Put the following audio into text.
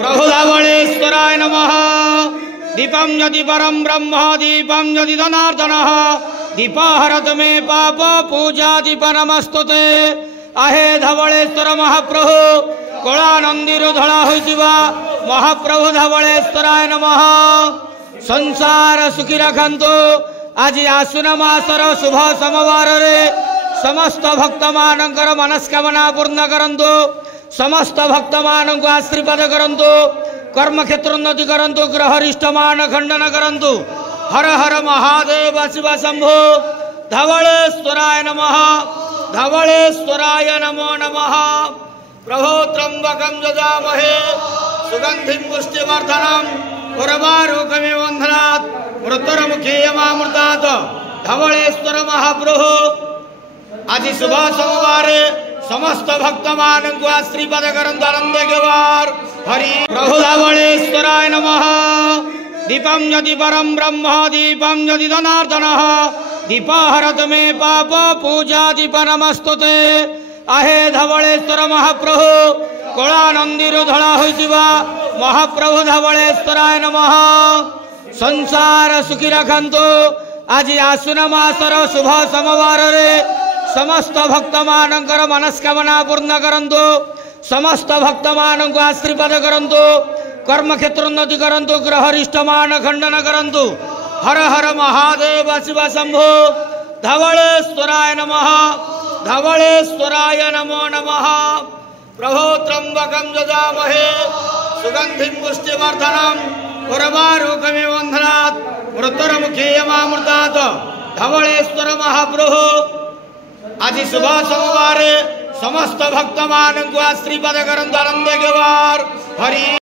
प्रभु धवलेश्वराय नमः। दीपं यदि परं ब्रह्म दीपं यदि धनार्दन दीपहरत मे पाप पूजा दीप नमस्तुते। आहे धवलेश्वर महाप्रभु कलानंदीर धड़ा होइतिबा महाप्रभु धवलेश्वराय नमः। संसार सुखी रखंतु। आज आश्विन मासर शुभ सोमवार रे समस्त भक्त मानकर मनस्कामना पूर्ण करंतु। समस्त भक्त मानक आशीर्वाद करंतु। कर्म क्षेत्र उन्नति करंतु। ग्रहरिष्ट मान खंडन करंतु। हर हर महादेव शिव शंभो। धवलेश्वराय नमः। धवलेश्वराय नमो नमः। प्रभो त्र्यंबकं यजामहे सुगंधिं पुष्टिवर्धनम् उर्वारुकमिव बन्धनात् मृत्युर्मुखे यमामृतात्। धवलेश्वर महाप्रभु आज शुभ सोमवार समस्त भक्त मानक आशीर्वाद करंतु। आनंद गेवार हरि। प्रभु धवलेश्वराय नमः। दीपं यदि परं ब्रह्म दीपं यदि धनार्दन दीपहरत मे पाप पूजा दीप नमस्तुते। आहे धवलेश्वर महाप्रभु कलानंदीर धड़ा होइतिबा महाप्रभु धवलेश्वराय नमः। संसार सुखी रखंतु। आज आश्विन मासर शुभ सोमवार रे समस्त भक्त मानकर मनस्कामना पूर्ण करंतु। समस्त भक्त मानक आशीर्वाद करंतु। कर्म क्षेत्र उन्नति करंतु। ग्रहरिष्ट मान खंडन करंतु। हर हर महादेव शिव शंभो। धवलेश्वराय नमः। धवलेश्वराय नमो नमः। प्रभो त्र्यंबकं यजामहे सुगंधिं पुष्टिवर्धनम् उर्वारुकमिव बन्धनात् मृत्युर्मुखे यमामृतात्। धवलेश्वर महाप्रभु आज शुभ सोमवार समस्त भक्त मानक आशीर्वाद करंतु। आनंद गेवार हरि।